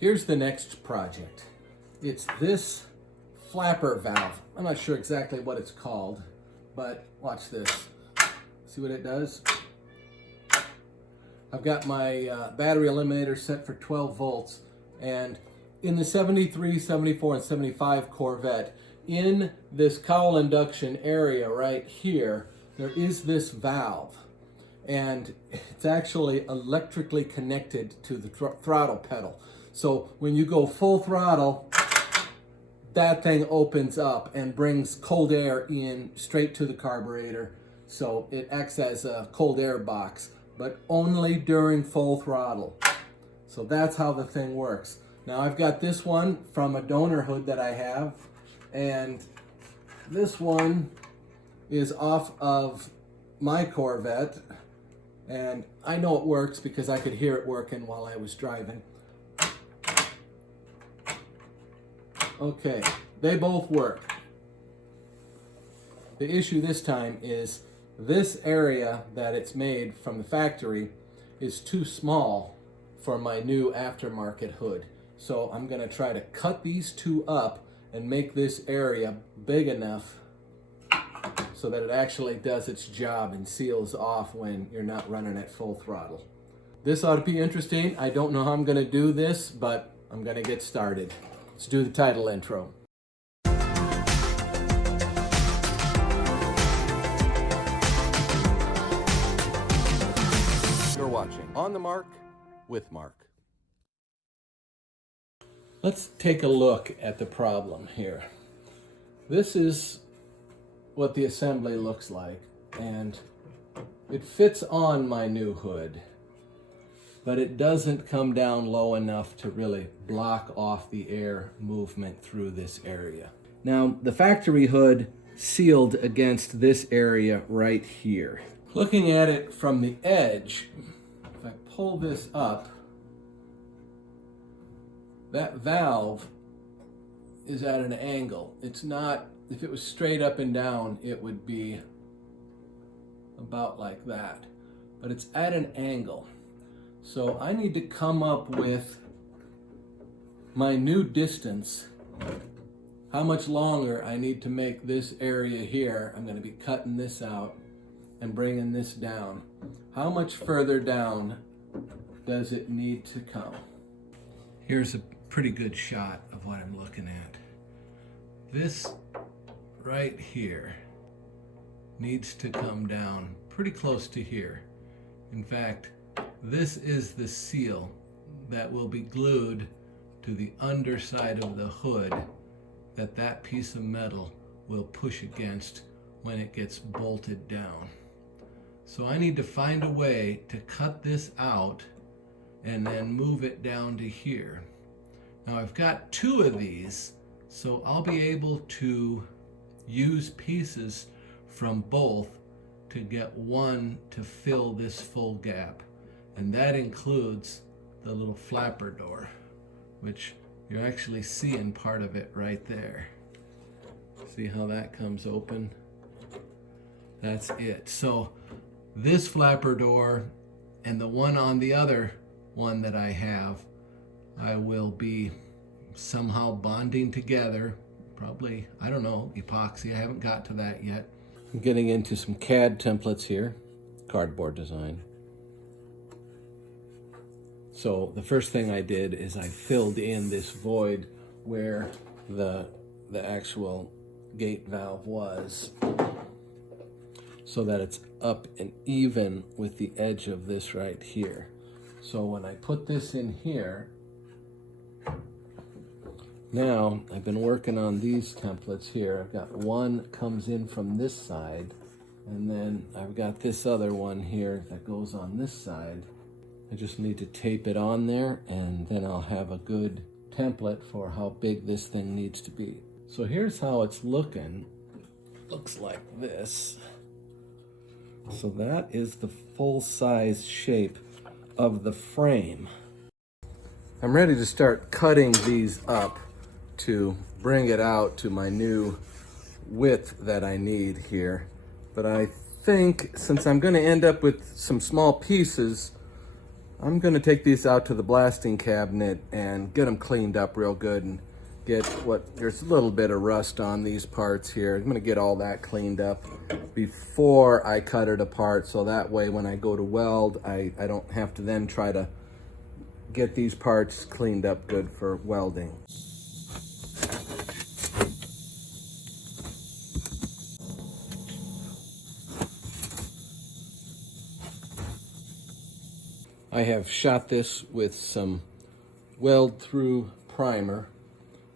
Here's the next project. It's this flapper valve. I'm not sure exactly what it's called, but watch this. See what it does? I've got my battery eliminator set for 12 volts, and in the 73, 74, and 75 Corvette, in this Cowl induction area right here, there is this valve, and it's actually electrically connected to the throttle pedal. So when you go full throttle, that thing opens up and brings cold air in straight to the carburetor. So it acts as a cold air box, but only during full throttle. So that's how the thing works. Now I've got this one from a donor hood that I have, and this one is off of my Corvette, and I know it works because I could hear it working while I was driving. Okay, they both work. The issue this time is this area that it's made from the factory is too small for my new aftermarket hood. So I'm going to try to cut these two up and make this area big enough so that it actually does its job and seals off when you're not running at full throttle. This ought to be interesting. I don't know how I'm going to do this, but I'm going to get started. Let's do the title intro. You're watching On the Mark with Mark. Let's take a look at the problem here. This is what the assembly looks like, and it fits on my new hood, but it doesn't come down low enough to really block off the air movement through this area. Now, the factory hood sealed against this area right here. Looking at it from the edge, if I pull this up, that valve is at an angle. It's not, if it was straight up and down, it would be about like that, but it's at an angle. So I need to come up with my new distance, how much longer I need to make this area here. I'm going to be cutting this out and bringing this down. How much further down does it need to come? Here's a pretty good shot of what I'm looking at. This right here needs to come down pretty close to here. In fact, this is the seal that will be glued to the underside of the hood that piece of metal will push against when it gets bolted down. So I need to find a way to cut this out and then move it down to here. Now I've got two of these, so I'll be able to use pieces from both to get one to fill this full gap. And that includes the little flapper door, which you're actually seeing part of it right there. See how that comes open? That's it. So this flapper door and the one on the other one that I have, I will be somehow bonding together. Probably, I don't know, epoxy. I haven't got to that yet. I'm getting into some CAD templates here, cardboard design. So the first thing I did is I filled in this void where the actual gate valve was, so that it's up and even with the edge of this right here. So when I put this in here, now I've been working on these templates here. I've got one comes in from this side, and then I've got this other one here that goes on this side. I just need to tape it on there, and then I'll have a good template for how big this thing needs to be. So here's how it's looking. It looks like this. So that is the full size shape of the frame. I'm ready to start cutting these up to bring it out to my new width that I need here. But I think since I'm going to end up with some small pieces, I'm gonna take these out to the blasting cabinet and get them cleaned up real good and get there's a little bit of rust on these parts here. I'm gonna get all that cleaned up before I cut it apart, so that way when I go to weld, I don't have to then try to get these parts cleaned up good for welding. I have shot this with some weld through primer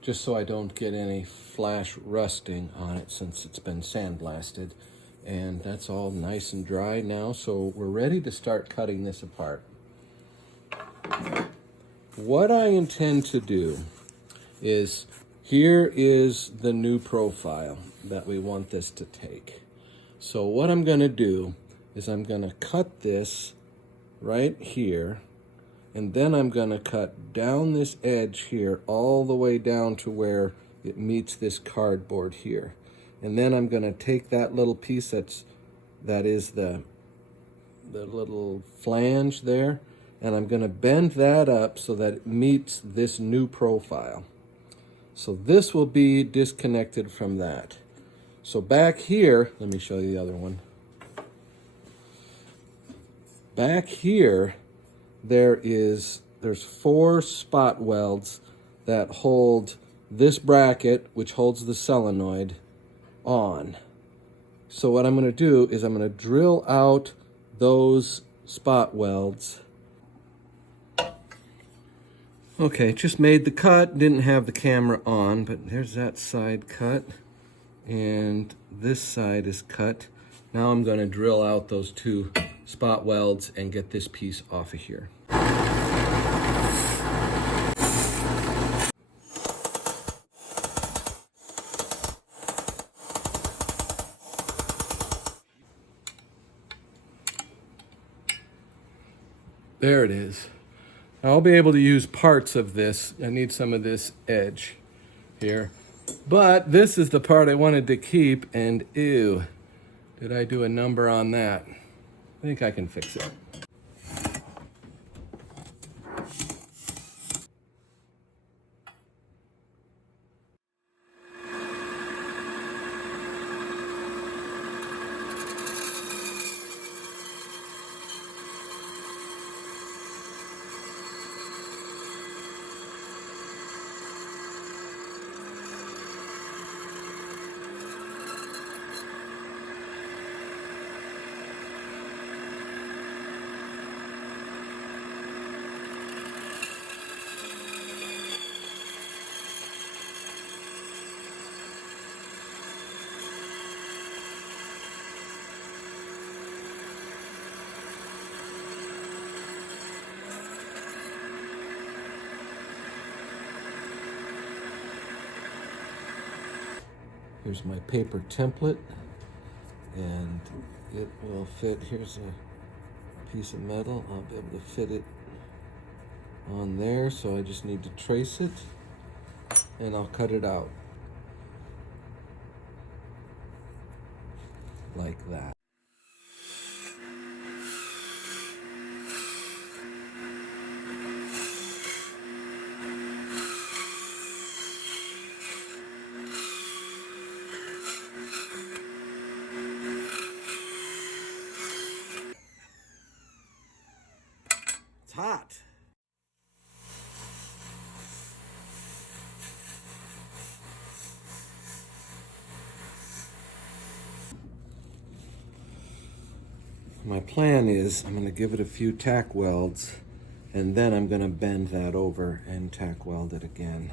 just so I don't get any flash rusting on it since it's been sandblasted. And that's all nice and dry now, so we're ready to start cutting this apart. What I intend to do is, here is the new profile that we want this to take. So what I'm gonna do is I'm gonna cut this right here, and then I'm gonna cut down this edge here all the way down to where it meets this cardboard here. And then I'm gonna take that little piece that is the little flange there, and I'm gonna bend that up so that it meets this new profile. So this will be disconnected from that. So back here, let me show you the other one. Back here, there's 4 spot welds that hold this bracket, which holds the solenoid, on. So what I'm going to do is I'm going to drill out those spot welds. Okay, just made the cut, didn't have the camera on, but there's that side cut, and this side is cut. Now I'm going to drill out those 2 spot welds and get this piece off of here. There it is. I'll be able to use parts of this. I need some of this edge here. But this is the part I wanted to keep, and ew, did I do a number on that? I think I can fix it. Here's my paper template, and it will fit. Here's a piece of metal. I'll be able to fit it on there, so I just need to trace it, and I'll cut it out like that. It's hot. My plan is I'm going to give it a few tack welds, and then I'm going to bend that over and tack weld it again.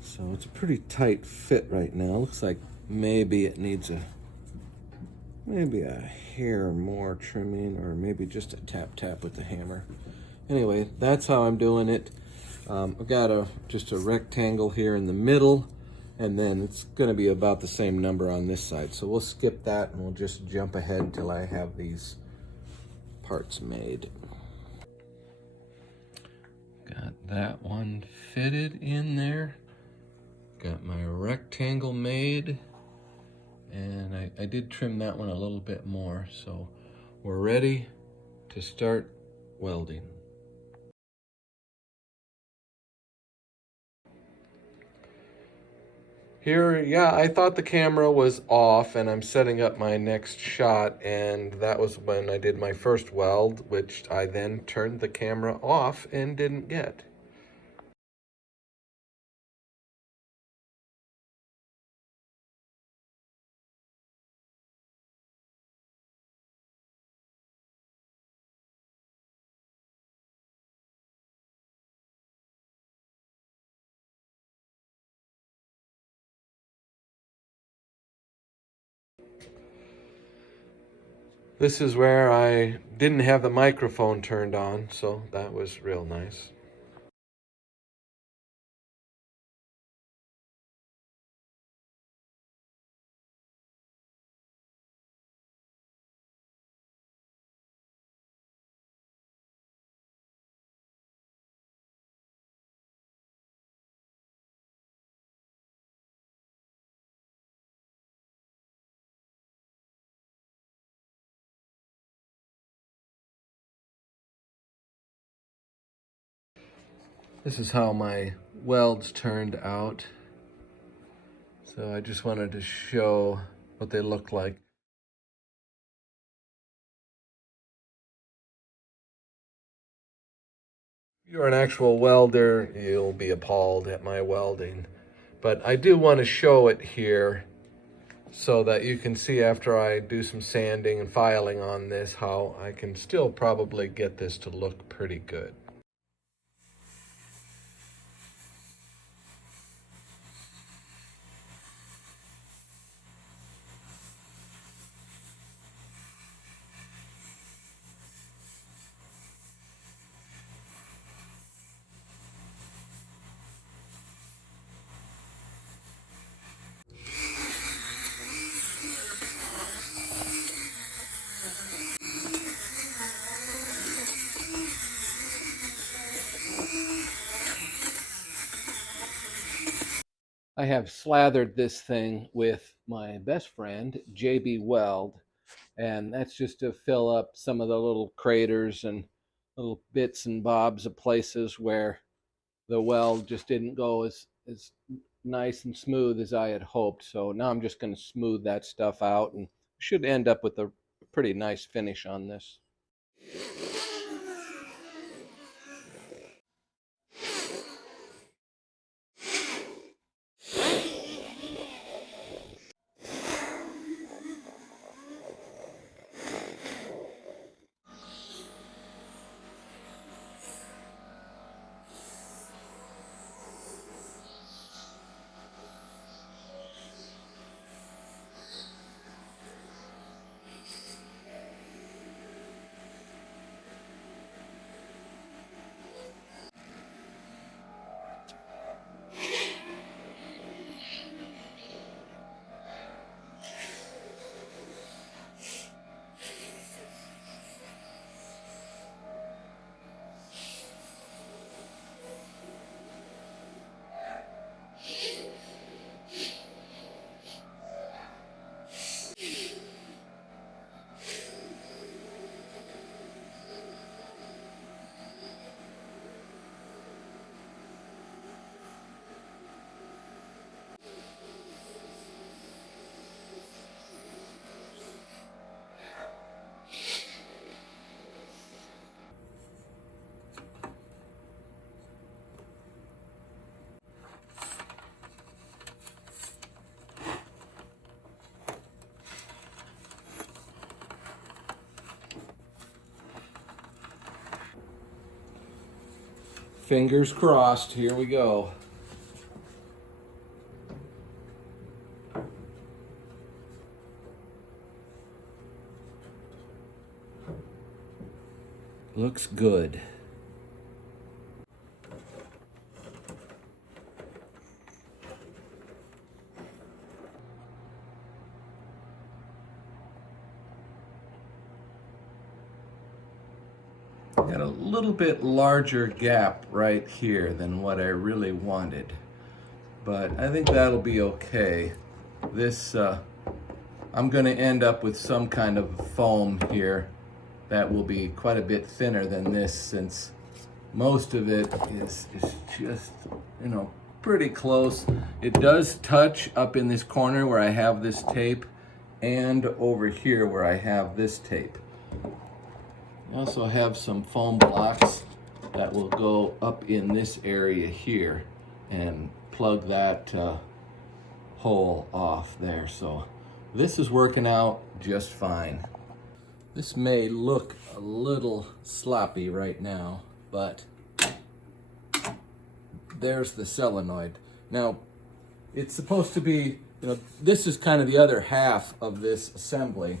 So it's a pretty tight fit right now. Looks like maybe it needs maybe a hair more trimming, or maybe just a tap with the hammer. Anyway, that's how I'm doing it. I've got just a rectangle here in the middle, and then it's going to be about the same number on this side. So we'll skip that and we'll just jump ahead till I have these parts made. Got that one fitted in there. Got my rectangle made, and I did trim that one a little bit more, so we're ready to start welding. Here, yeah, I thought the camera was off and I'm setting up my next shot, and that was when I did my first weld, which I then turned the camera off and didn't get. This is where I didn't have the microphone turned on, so that was real nice. This is how my welds turned out. So I just wanted to show what they look like. If you're an actual welder, you'll be appalled at my welding. But I do want to show it here so that you can see, after I do some sanding and filing on this, how I can still probably get this to look pretty good. I have slathered this thing with my best friend, JB Weld, and that's just to fill up some of the little craters and little bits and bobs of places where the weld just didn't go as nice and smooth as I had hoped. So now I'm just going to smooth that stuff out and should end up with a pretty nice finish on this. Fingers crossed, here we go. Looks good. Got a little bit larger gap right here than what I really wanted, but I think that'll be okay. This, I'm going to end up with some kind of foam here that will be quite a bit thinner than this, since most of it is just, you know, pretty close. It does touch up in this corner where I have this tape, and over here where I have this tape. I also have some foam blocks that will go up in this area here and plug that hole off there. So this is working out just fine. This may look a little sloppy right now, but there's the solenoid. Now, it's supposed to be, this is kind of the other half of this assembly,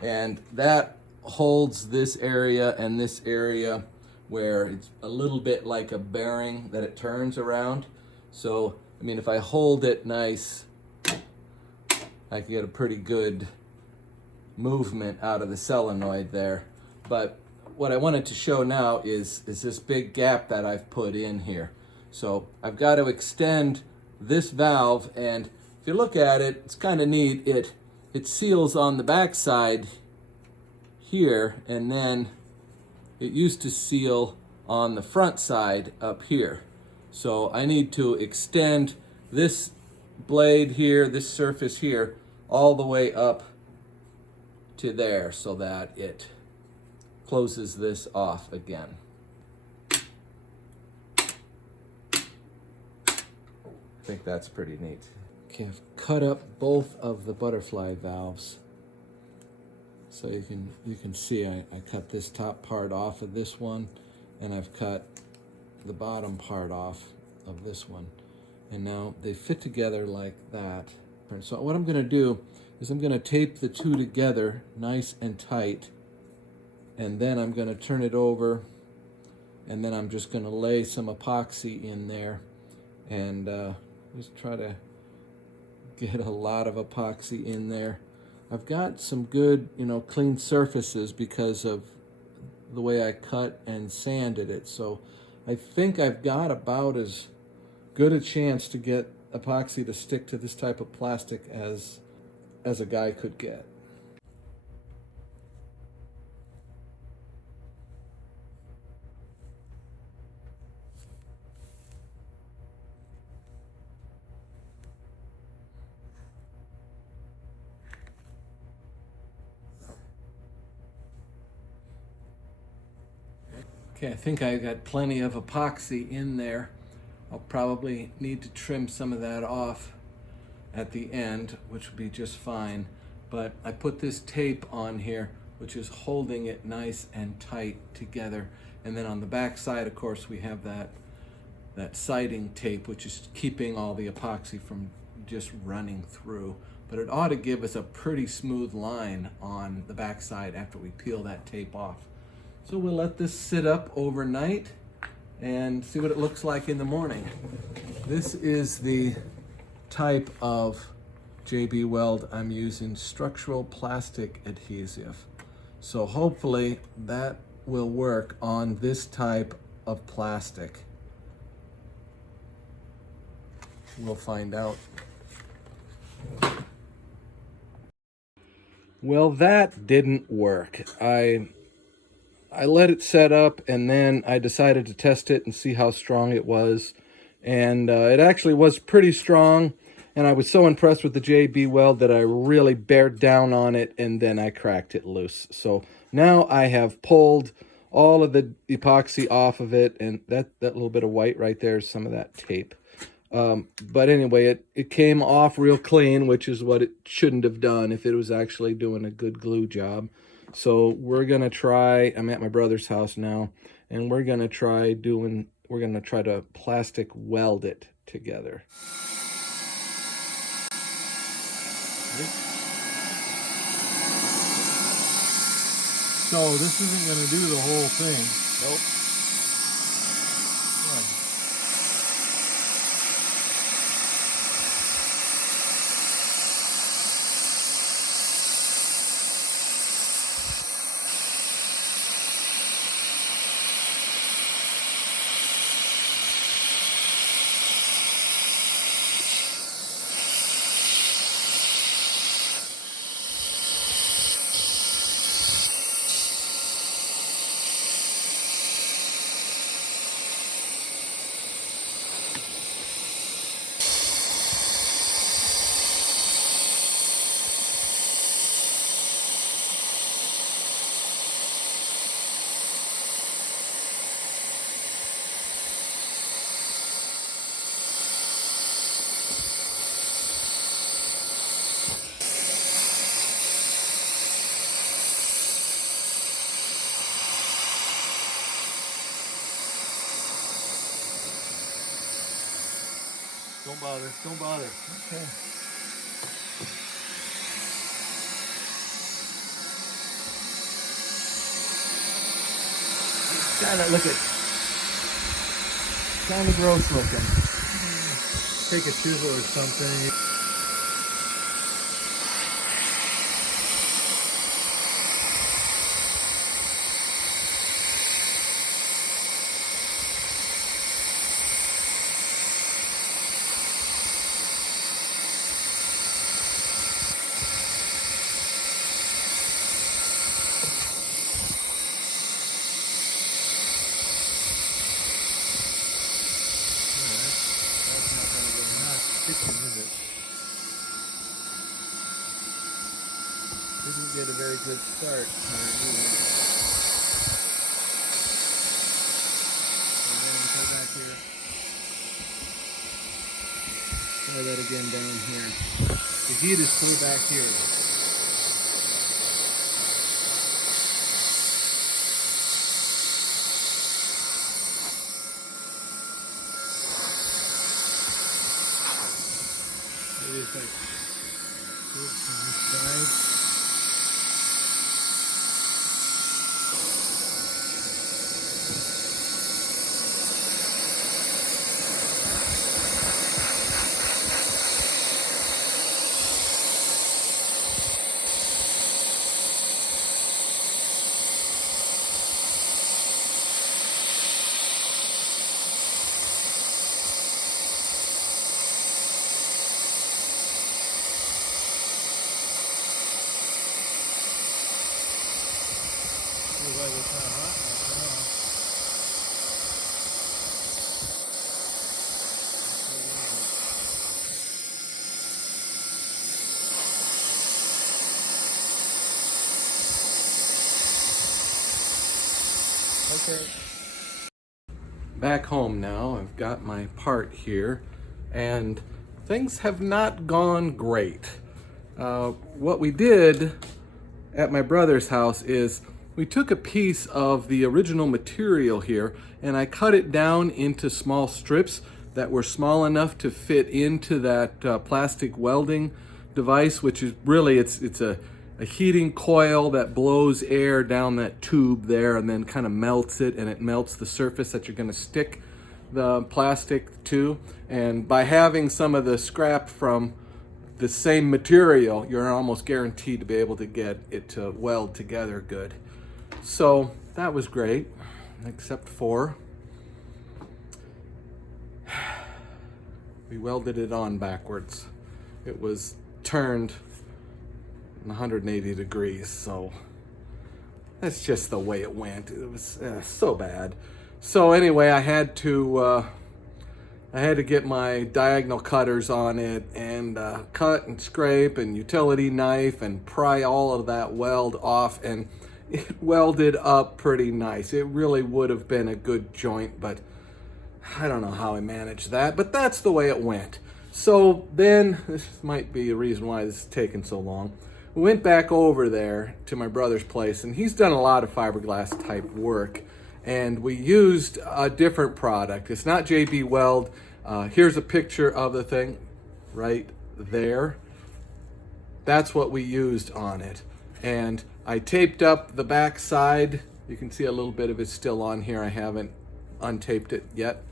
and that holds this area and this area where it's a little bit like a bearing that it turns around. So, I mean, if I hold it nice, I can get a pretty good movement out of the solenoid there. But what I wanted to show now is this big gap that I've put in here. So I've got to extend this valve, and if you look at it, it's kind of neat. It seals on the back side here, and then it used to seal on the front side up here. So I need to extend this blade here, this surface here, all the way up to there so that it closes this off again. I think that's pretty neat. Okay, I've cut up both of the butterfly valves. So you can see I cut this top part off of this one, and I've cut the bottom part off of this one. And now they fit together like that. So what I'm gonna do is I'm gonna tape the two together nice and tight, and then I'm gonna turn it over, and then I'm just gonna lay some epoxy in there, and just try to get a lot of epoxy in there. I've got some good, clean surfaces because of the way I cut and sanded it. So I think I've got about as good a chance to get epoxy to stick to this type of plastic as a guy could get. Okay, I think I got plenty of epoxy in there. I'll probably need to trim some of that off at the end, which would be just fine. But I put this tape on here, which is holding it nice and tight together. And then on the back side, of course, we have that siding tape, which is keeping all the epoxy from just running through. But it ought to give us a pretty smooth line on the back side after we peel that tape off. So we'll let this sit up overnight and see what it looks like in the morning. This is the type of JB Weld I'm using, structural plastic adhesive. So hopefully that will work on this type of plastic. We'll find out. Well, that didn't work. I let it set up, and then I decided to test it and see how strong it was. And it actually was pretty strong, and I was so impressed with the JB Weld that I really bared down on it, and then I cracked it loose. So now I have pulled all of the epoxy off of it, and that little bit of white right there is some of that tape. But anyway, it came off real clean, which is what it shouldn't have done if it was actually doing a good glue job. So we're gonna try, I'm at my brother's house now, and we're gonna try to plastic weld it together. So this isn't gonna do the whole thing. Nope. Don't bother. Don't bother. Okay. Kind of gross looking. Take a chisel or something. Didn't get a very good start. And then go back here. Try that again down here. The heat is clear back here. Maybe it's like do it from this side. Okay. Back home now, I've got my part here, and things have not gone great. What we did at my brother's house is we took a piece of the original material here and I cut it down into small strips that were small enough to fit into that plastic welding device, which is really, it's a heating coil that blows air down that tube there and then kind of melts it, and it melts the surface that you're going to stick the plastic to. And by having some of the scrap from the same material, you're almost guaranteed to be able to get it to weld together good. So that was great, except for we welded it on backwards. It was turned 180 degrees, so that's just the way it went. It was so bad. So anyway, I had to get my diagonal cutters on it and cut and scrape and utility knife and pry all of that weld off, and it welded up pretty nice. It really would have been a good joint, but I don't know how I managed that, but that's the way it went. So then, this might be a reason why this is taking so long. We went back over there to my brother's place, and he's done a lot of fiberglass type work, and we used a different product. It's not JB Weld. Here's a picture of the thing right there. That's what we used on it. And I taped up the back side. You can see a little bit of it still on here. I haven't untaped it yet.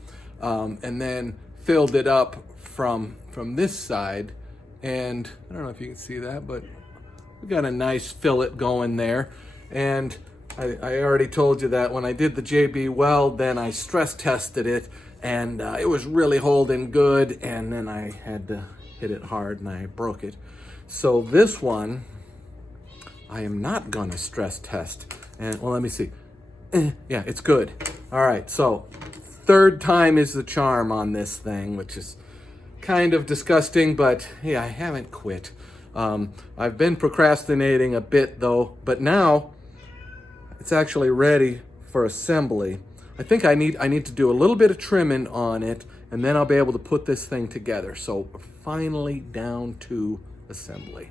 And then filled it up from this side. And I don't know if you can see that, but we got a nice fillet going there. And I already told you that when I did the JB Weld, then I stress tested it, and it was really holding good, and then I had to hit it hard and I broke it. So this one, I am not gonna stress test. And well, let me see. Yeah, it's good. All right, so third time is the charm on this thing, which is kind of disgusting, but hey, I haven't quit. I've been procrastinating a bit though, but now it's actually ready for assembly. I think I need to do a little bit of trimming on it, and then I'll be able to put this thing together. So we're finally down to assembly.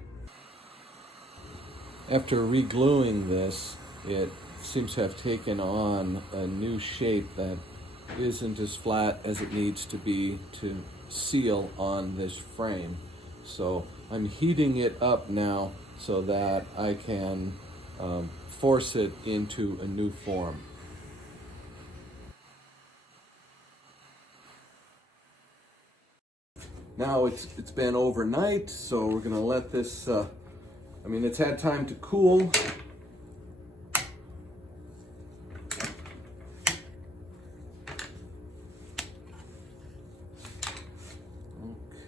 After regluing this, it seems to have taken on a new shape that isn't as flat as it needs to be to seal on this frame. So I'm heating it up now so that I can force it into a new form. Now it's been overnight, so we're gonna let this, it's had time to cool.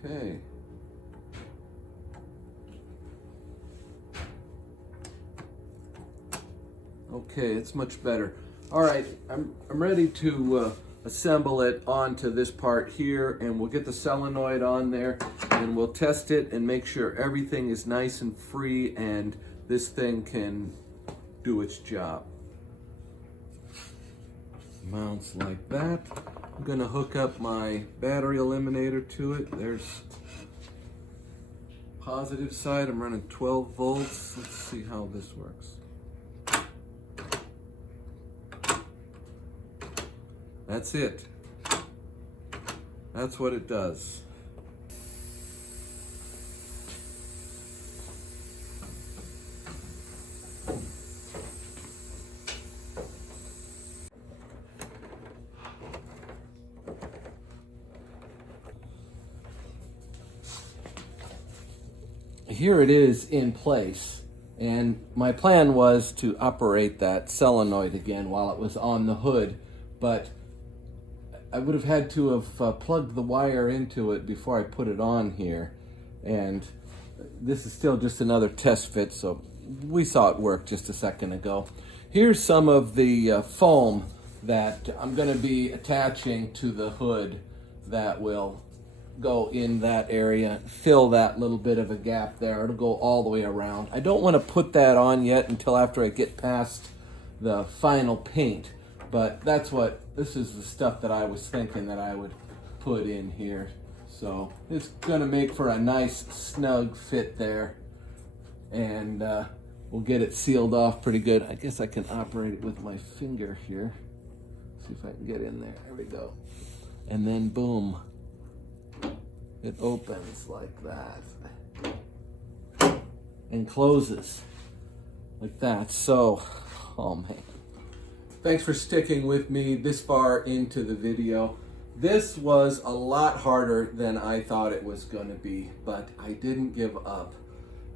Okay. Okay, it's much better. All right, I'm ready to assemble it onto this part here, and we'll get the solenoid on there and we'll test it and make sure everything is nice and free and this thing can do its job. Mounts like that. I'm gonna hook up my battery eliminator to it. There's positive side. I'm running 12 volts. Let's see how this works. That's it. That's what it does. Here it is in place, and my plan was to operate that solenoid again while it was on the hood, but I would have had to have plugged the wire into it before I put it on here, and this is still just another test fit, so we saw it work just a second ago. Here's some of the foam that I'm going to be attaching to the hood that will go in that area, fill that little bit of a gap there. It'll go all the way around. I don't want to put that on yet until after I get past the final paint, but this is the stuff that I was thinking that I would put in here. So it's gonna make for a nice snug fit there, and we'll get it sealed off pretty good. I guess I can operate it with my finger here. See if I can get in there. There we go. And then boom, it opens like that and closes like that. So, oh man. Thanks for sticking with me this far into the video. This was a lot harder than I thought it was going to be, but I didn't give up.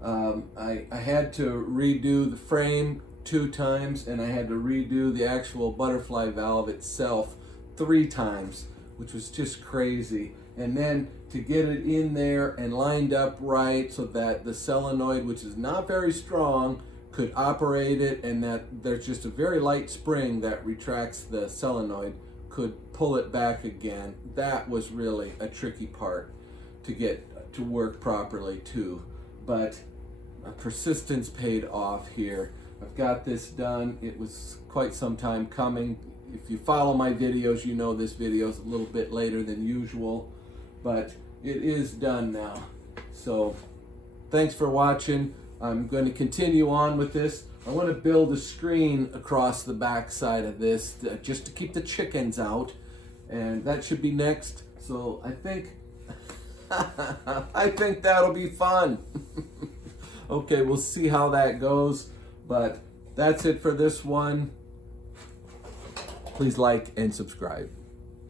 I had to redo the frame 2 times, and I had to redo the actual butterfly valve itself 3 times, which was just crazy. And then to get it in there and lined up right so that the solenoid, which is not very strong, could operate it, and that there's just a very light spring that retracts the solenoid, could pull it back again. That was really a tricky part to get to work properly too. But persistence paid off here. I've got this done. It was quite some time coming. If you follow my videos, you know this video is a little bit later than usual, but it is done now. So thanks for watching. I'm going to continue on with this. I want to build a screen across the back side of this just to keep the chickens out, and that should be next. So I think I think that'll be fun. Okay, we'll see how that goes, but that's it for this one. Please like and subscribe.